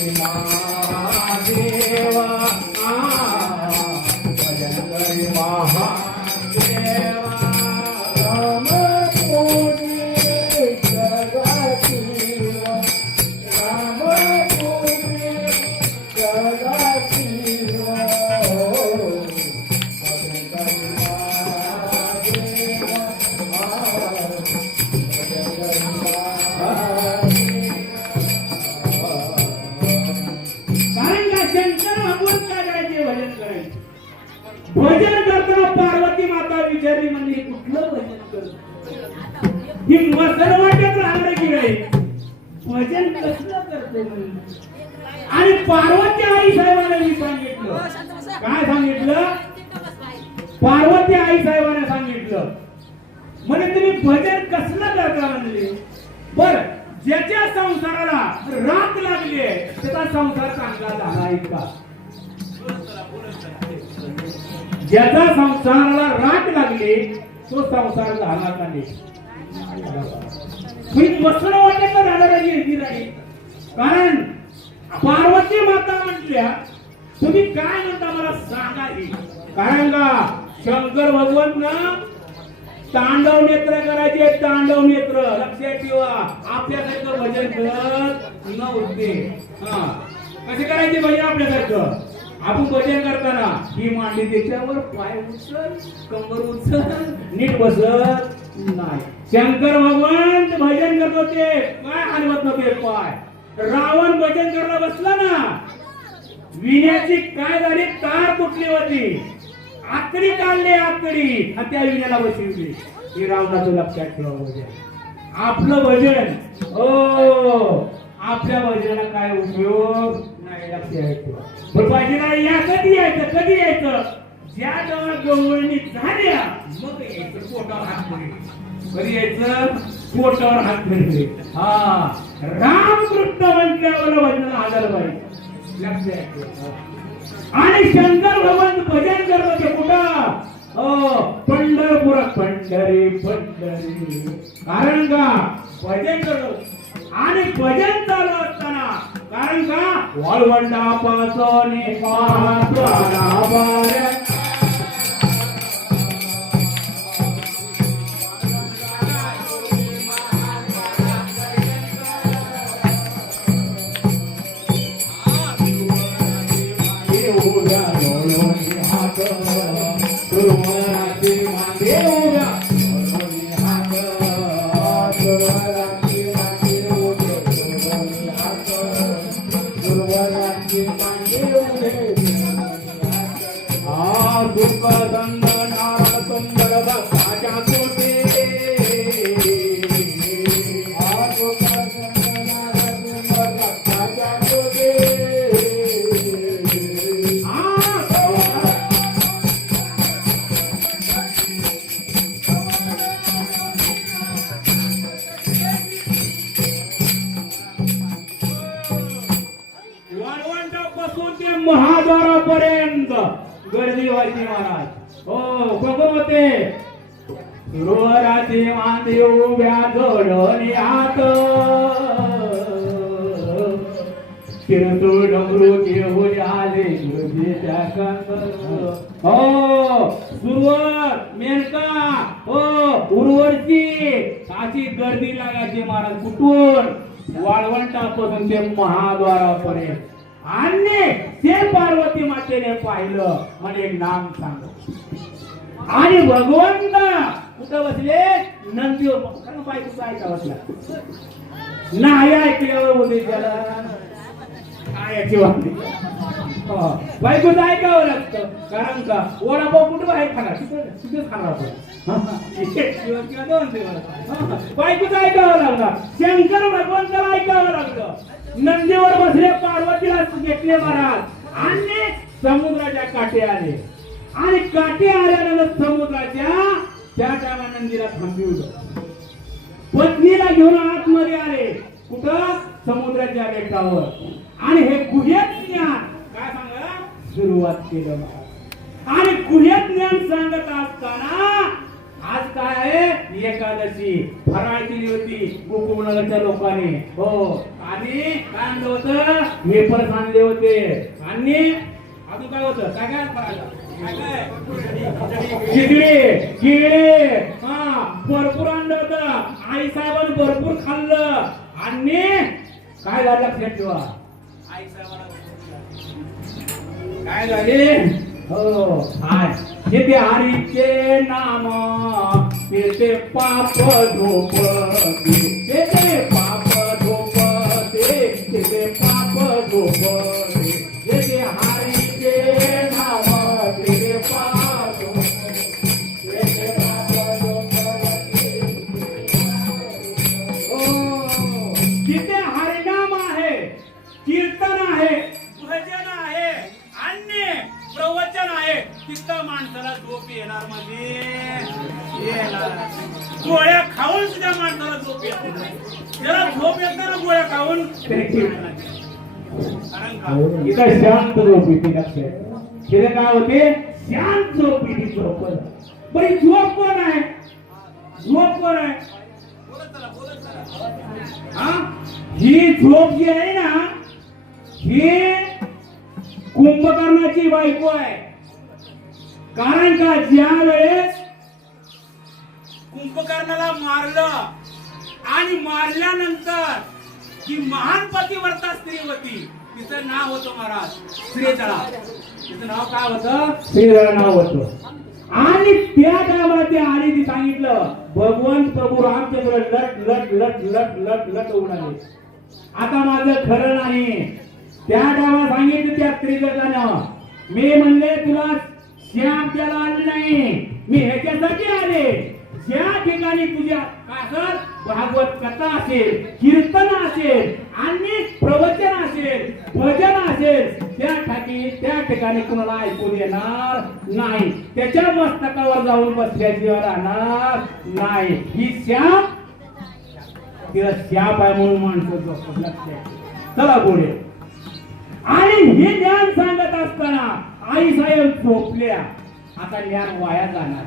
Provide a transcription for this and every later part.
करी भजन ही मसल वाटत राहणार की नाही? भजन कसलं करते आणि पार्वती आई साहेबांना मी सांगितलं. काय सांगितलं? पार्वती आई साहेबांना सांगितलं. म्हणजे तुम्ही भजन कसलं करता म्हणले? बर ज्याच्या संसाराला रात लागली आहे त्याचा संसार चांगला झाला आहे का? ज्याचा संसाराला रात लागली तो संसार झाला का मी मसळ वाटत राहणार आहे नाही. कारण पार्वती माता म्हटल्या तुम्ही काय म्हणता मला सांगा हे. कारण का? शंकर भगवान ना तांडव नेत्र करायचे तांडव नेत्र. लक्षात ठेवा आपल्यासारखं भजन करत नव्हते. हा. कसे करायचे भजन आपल्यासारखं? आपण भजन करताना. ही मांडी त्याच्यावर पाय उचल कंबर उचल नीट बसत नाही. शंकर भगवान भजन करत होते काय हलवत नव्हते पाय. रावण भजन करायला बसला ना. विण्याची काय झाली? तार तुटली होती. आकडी काढली आकडी. आणि त्या विण्याला बसवली. हे रावणाचं लक्षात ठेवा भजन. आपलं भजन. ओ आपल्या भजनाला काय उपयोग? पण भजनाला या कधी यायचं कधी यायचं? ज्या जवळ गवळणी झाल्या मग यायचं पोटावर हात फिरले कधी यायचं? पोटावर हात फिरले हा रामकृष्ण म्हटल्यावर भजन आधार पाहिजे. लक्षात आणि शंकर भगवान भजन करत होते कुठं? हो पंढरपुरात. पंढरी पंढरी. कारण का? भजन करत आणि भजन चालू असताना कारण का वाळवंटापासून दुःख ते महाद्वारापर्यंत. गर्दी व्हायची महाराज. हो बघ होते सुरवराचे मांदे उभ्या जोडणी आत शिरतो डमरू घेऊन आले गुरुजीच्या कंकर. हो सुरवर मेनका. हो उर्वरची. अशी गर्दी लागायची महाराज कुठून? वाळवंटापासून ते महाद्वारापर्यंत. आणि ते पार्वती मातेने पाहिलं म्हणे नाम सांग आणि भगवंत कुठं बसले? नंदीवर कारण बायकोचं ऐका बसला नाही ऐकल्यावर बोलते त्याला काय वाटली बायकोचं ऐकावं लागतं कारण का? वडापाव कुठं बाहेर खाणार? तिथं खाणार आपण. बायकोचं ऐकावं लागलं शंकर भगवंताला ऐकावं लागलं नंदीवर बसले पार्वतीला घेतले महाराज. आणि समुद्राच्या काठी आले. आणि काठी आल्यानंतर समुद्राच्या त्या टाला नंदीला थांबवलं पत्नीला घेऊन आतमध्ये आले. कुठं? समुद्राच्या बेटावर. आणि हे गुह्यत ज्ञान काय सांगा? सुरुवात केलं आणि गुह्यत ज्ञान सांगत असताना आज काय आहे? एकादशी. फराळ केली होती गोकुळनगरच्या लोकांनी. हो. आणि काय आणलं होतं? वेफर्स आणले होते. आणि अजून काय होतं? काय काय खिचडी. हा भरपूर आणलं होतं. आई साहेबांनी भरपूर खाल्लं. आणि काय झालं लक्षात ठेवा. आई साहेबांना काय झाले? हो हाय. येते हरीचे नाम. येते पाप धोप इथं शांत झोप येते लक्षात तिथे काय होते? शांत झोप येते झोप. बरी झोप कोण आहे? झोप कोण आहे? हा? ही झोप जी आहे ना ही कुंभकर्णाची बायको आहे. कारण का? ज्या वेळेस कुंभकर्णाला मारलं आणि मारल्यानंतर की महान पतिव्रता स्त्री होती. तिचं नाव होतं महाराज श्रीदळा तिचं नाव काय होत? श्रीतळा नाव होतं. आणि त्या टायमाला ते आली ती सांगितलं भगवंत प्रभू रामचंद्र लट लट लट लट लट लट उडाले आता माझं खरं नाही. त्या टायमाला सांगितलं त्या स्त्रीजगानं मी म्हणले तुला श्याम त्याला आले नाही. मी ह्याच्यासाठी आले. ज्या ठिकाणी तुझ्या काय असेल? भागवत कथा असेल कीर्तन असेल आणि प्रवचन असेल भजन असेल त्या ठाकी त्या ठिकाणी कुणाला ऐकून येणार नाही. त्याच्या मस्तकावर जाऊन बसल्याशिवाय राहणार नाही. ही श्याम तिला शाप आहे म्हणून माणसं लक्षात चला पुढे. आणि हे ज्ञान सांगत असताना आई साहेब झोपल्या. आता ज्ञान वाया जाणार.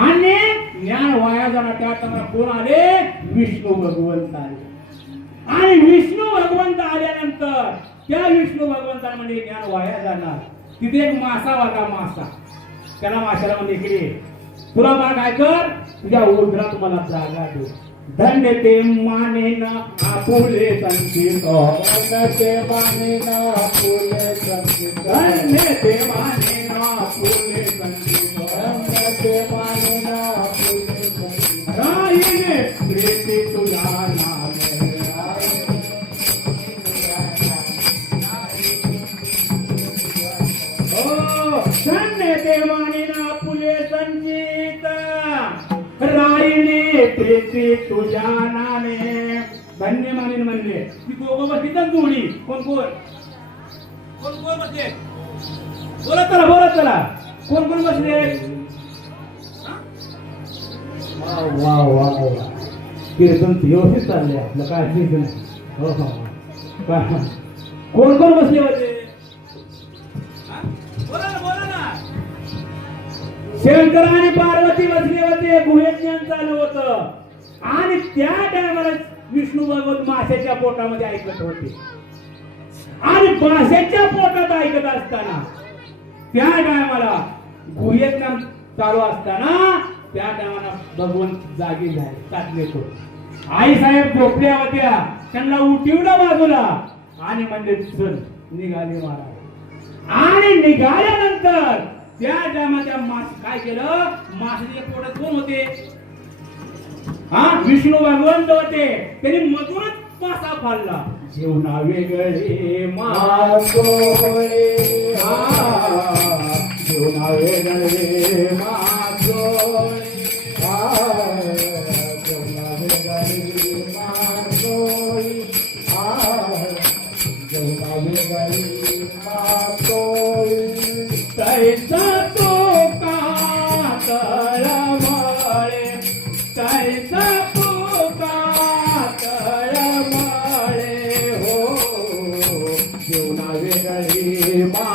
आणि ज्ञान वाया जाणार त्या त्यांना कोण आले? विष्णू भगवंत आले. आणि विष्णू भगवंत आल्यानंतर त्या विष्णू भगवंताला म्हणजे ज्ञान वाया जाणार. तिथे एक मासा वागा मासा. त्याला माशाला म्हणजे इकडे तुला मला काय कर? तुझ्या उदरात मला जागा दे. धन्य ते माने ना आपुले संकेत. धन्य ते माने ना आपुले संकेत. धन्य ते माने ना आपुले संकेत. धन्य ते राहिने प्रीती तुझ्या नामे. धन्य माने म्हणले ती दोघं बसलीच जोडी कोण. कोण कोण? कोण बसले? बोला चला बोला चला. कोण कोण बसले? हा? वा वा वा कीर्तन व्यवस्थित चाललंय आपलं. काय कीर्तन हो हो काय कोण कोण बसले होते? हा? शंकर आणि पार्वती बसले होते. गुहेत ज्ञान चालू होतं. आणि त्या टायमाला विष्णू भगवत माशाच्या पोटामध्ये ऐकत होते. आणि माशाच्या पोटात ऐकत असताना त्या टायमाला गुहेत काम चालू असताना त्या टायमाला भगवंत जागी झाले साधले तो. आई साहेब झोपल्या होत्या त्यांना उठवलं बाजूला आणि म्हणजे चल निघाले महाराज. आणि निघाल्यानंतर त्या टायमाच्या मास काय केलं? माशाच्या पोटात कोण होते. हा विष्णू भगवंत होते त्यांनी मधूनच मासा फाडला जेवणा वेगळे मास मागोळे जेवणा वेगळे मासोळे பெருமா